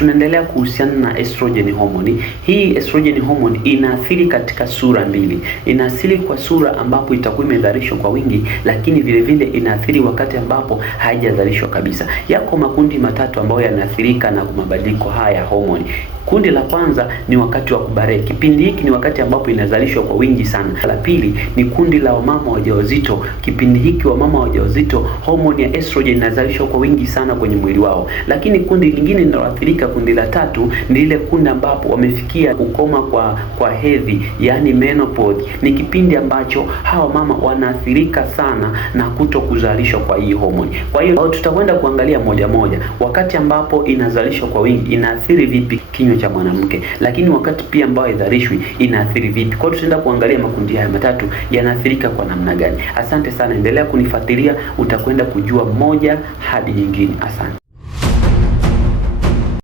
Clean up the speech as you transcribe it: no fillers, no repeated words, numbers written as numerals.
tunaendelea kuhusiana na estrogen hormone. Hii estrogen hormone inaathiri katika sura mbili. Inaathiri kwa sura ambapo itakuwa imezalishwa kwa wingi, lakini vile vile inaathiri wakati ambapo haijazalishwa kabisa. Yako makundi matatu ambayo yanaathirika na mabadiliko haya hormone. Kundi la kwanza ni wakati wa kubalehe. Kipindi hiki ni wakati ambapo inazalishwa kwa wingi sana. La pili ni kundi la wamama wajawazito. Kipindi hiki wamama wajawazito homoni ya estrogen inazalishwa kwa wingi sana kwenye mwili wao. Lakini kundi lingine linaloathirika, kundi la tatu, ni ile kundi ambapo wamefikia kukoma kwa hedhi, yani menopause. Ni kipindi ambacho hawa mama wanaathirika sana na kutokuzalishwa kwa hii homoni. Kwa hiyo tutakwenda kuangalia moja moja. Wakati ambapo inazalishwa kwa wingi inaathiri vipi kinywa cha mwanamke, lakini wakati pia ambao haizalishwi inaathiri vipi. Kwa hiyo tutaenda kuangalia makundi haya matatu yanaathirika kwa namna gani. Asante sana, endelea kunifuatilia, utakwenda kujua moja hadi nyingine. Asante.